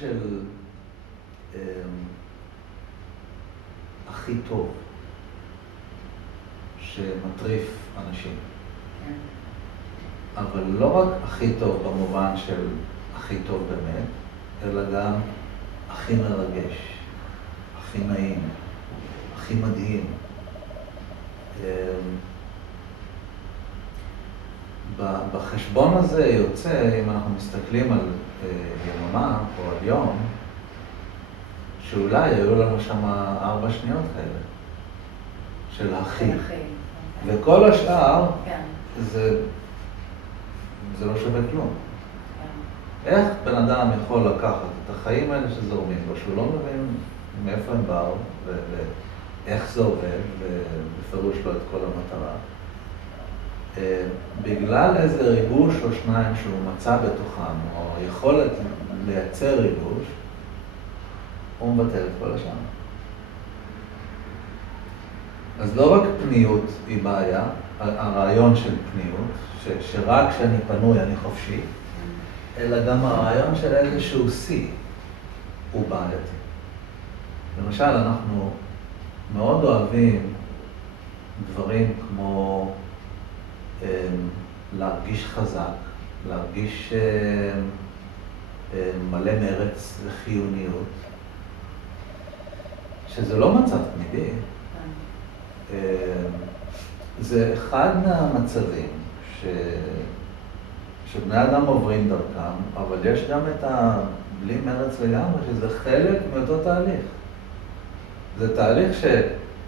של הכי טוב שמטריף אנשים. אבל לא רק הכי טוב במובן של הכי טוב באמת, אלא גם הכי מרגש, הכי נעים, הכי מדהים. בחשבון הזה יוצא, אם אנחנו מסתכלים על יממה או על יום, שאולי היו לנו שם 4 שניות כאלה, של הכי. וכל השאר, זה לא שווה כלום. איך בן אדם יכול לקחת את החיים האלה שזורמים לו, שהוא לא מבין מאיפה הם באו ואיך זה עובד, ובפירוש לו את כל המטרה, בגלל איזה ריגוש או שניים שהוא מצא בתוכם, או יכולת לייצר ריגוש, הוא מבטל את כל השאר. אז לא רק פניות היא בעיה, הרעיון של פניות, שרק כשאני פנוי אני חופשי, אלא גם הרעיון של איזשהו שיא הוא בעייתי. למשל, אנחנו מאוד אוהבים דברים כמו להרגיש חזק, להרגיש מלא מרץ וחיוניות, שזה לא מצב תמידי. זה אחד מהמצבים שבני אדם עוברים דרכם, אבל יש גם את בלי מרץ לגמרי, שזה חלק מאותו תהליך. זה תהליך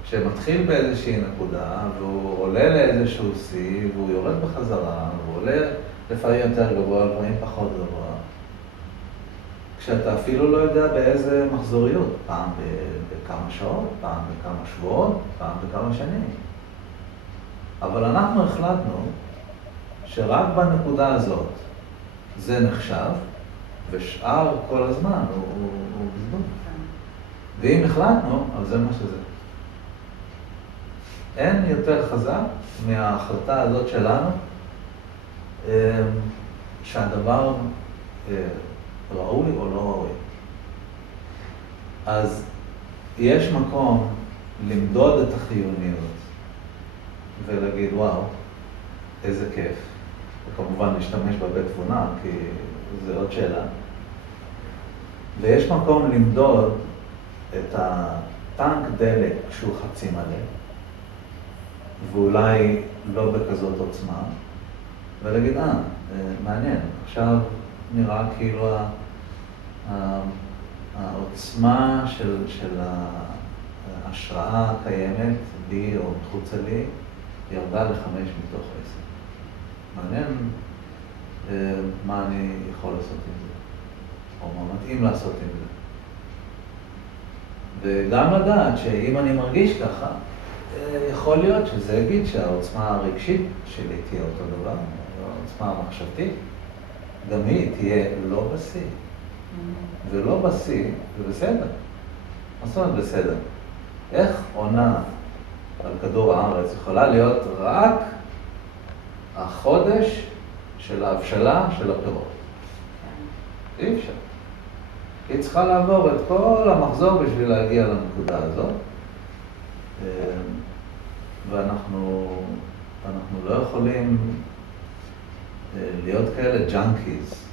שמתחיל באיזושהי נקודה, והוא עולה לאיזשהו שיא, והוא יורד בחזרה, והוא עולה לפעמים יותר גבוה, לפעמים פחות גבוה. כשאתה אפילו לא יודע באיזה מחזוריות, פעם בכמה שעות, פעם בכמה שבועות, פעם בכמה שנים. אבל אנחנו החלטנו שרק בנקודה הזאת זה נחשב, ושאר כל הזמן הוא בזבוז. ואם החלטנו, אז זה מה שזה. אין יותר חזק מההחלטה הזאת שלנו, שהדבר ראוי או לא ראוי. אז יש מקום למדוד את החיוניות ולהגיד, וואו, איזה כיף. וכמובן להשתמש בה בתבונה, כי זה עוד שאלה. ויש מקום למדוד את הטנק דלק שהוא חצי מלא, ואולי לא בכזאת עוצמה, ולהגיד, מעניין, עכשיו נראה כאילו העוצמה של ההשראה הקיימת בי או מחוצה לי ירדה ל5 מתוך 10. מעניין מה אני יכול לעשות עם זה, או מה מתאים לעשות עם זה. וגם לדעת שאם אני מרגיש ככה, יכול להיות שזה יגיד שהעוצמה הרגשית שלי תהיה אותו דבר, העוצמה המחשבתית, גם היא תהיה לא בשיא. ולא בשיא, זה בסדר. מה זאת אומרת בסדר? איך עונה על כדור הארץ יכולה להיות רק החודש של ההבשלה של הפירות? אי אפשר. היא צריכה לעבור את כל המחזור בשביל להגיע לנקודה הזאת. ואנחנו לא יכולים להיות כאלה ג'אנקיז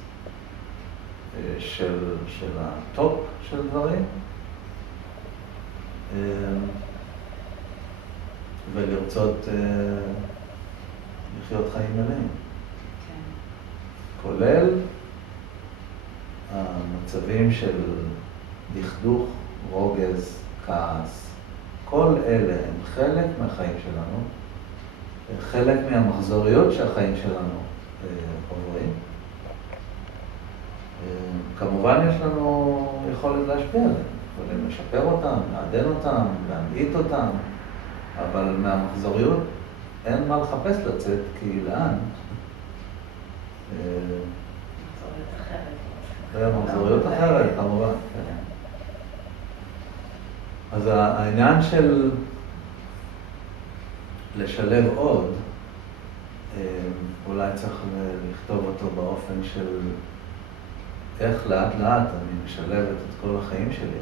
של הטופ של דברים, ולרצות לחיות חיים מלאים. כולל המצבים של דכדוך, רוגז, כעס. כל אלה הם חלק מהחיים שלנו, חלק מהמחזוריות שהחיים שלנו עוברים. כמובן יש לנו יכולת להשפיע עליהם, יכולים לשפר אותם, לעדן אותם, להמעיט אותם, אבל מהמחזוריות אין מה לחפש לצאת, כי לאן? מחזוריות אחרת, כמובן. אז העניין של לשלב עוד, אולי צריך לכתוב אותו באופן של איך לאט לאט אני משלבת את כל החיים שלי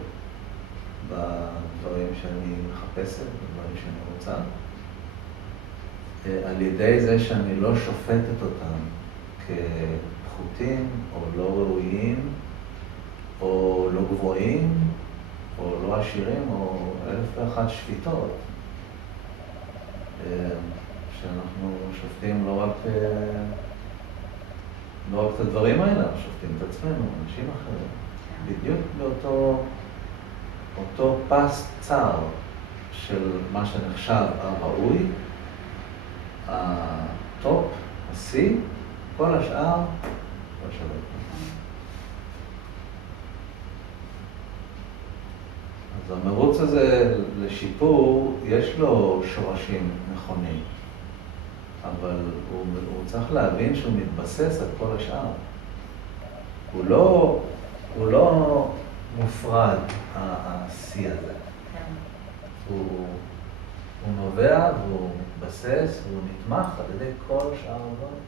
בדברים שאני מחפשת, בדברים שאני רוצה, על ידי זה שאני לא שופטת אותם כפחותים או לא ראויים או לא גבוהים או לא עשירים או 1001 שפיטות. שאנחנו שופטים לא רק את הדברים האלה, שופטים את עצמנו, אנשים אחרים. בדיוק באותו פס צר של מה שנחשב הראוי, הטופ, השיא, כל השאר לא שווה. אז המרוץ הזה לשיפור, יש לו שורשים נכונים, אבל הוא צריך להבין שהוא מתבסס על כל השאר. הוא לא מופרד, השיא הזה. הוא נובע והוא מתבסס והוא נתמך על ידי כל שאר הדברים.